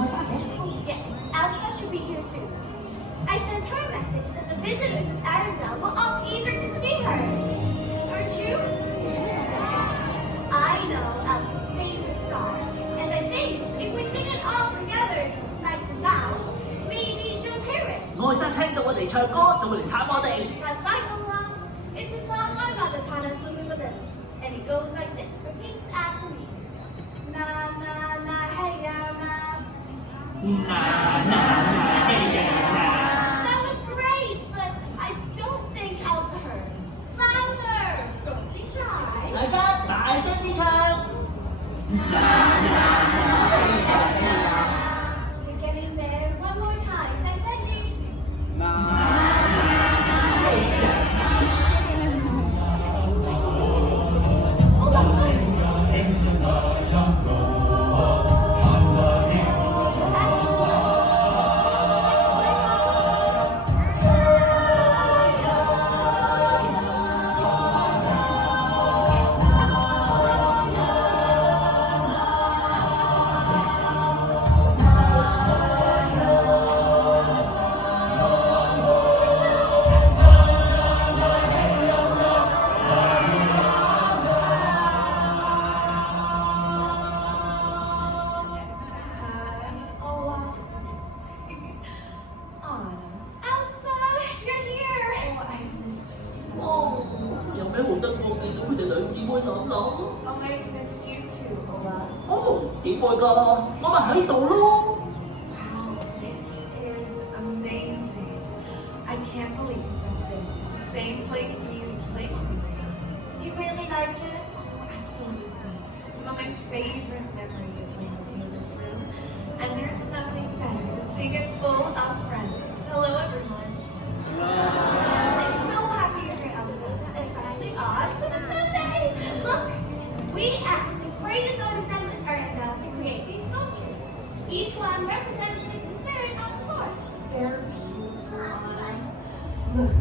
Oh, yes, Elsa should be here soon. I sent her a message that the visitors of Arendelle were all eager to see her. Aren't you? I know Elsa's favorite song, and I think if we sing it all together, nice and loud, maybe she'll hear it. 愛生聽到我哋唱歌，就會嚟探我哋。That's right, Olaf. It's a song my mother taught us when we were little, and it goes like this. Repeat after me. Na na na hey ya na. Na na na hey ya na. That was great, but I don't think Elsa heard. Louder! Don't be shy. 大家大聲啲唱。Na na na hey ya na. We're getting there. One more time. Descending. Na na na hey ya na. Elsa, you're here. Oh, I've missed you so. 有咩好得過見到佢哋兩姊妹朗朗？ Oh, I've missed you too, Olaf. 點會㗎？我咪喺度咯。 Wow, this is amazing. I can't believe that this is the same place we used to play when we were young. You really like it? Oh, absolutely. Some of my favorite memories are playing with you in this room. And there's nothing better than seeing it full of friends. Hello, everyone. I'm so happy you're here, Elsa, especially on Summer Day. Look, we asked the greatest artisans in Arendelle to create these sculptures. Each one represents the spirit of the forest. They're beautiful. Look,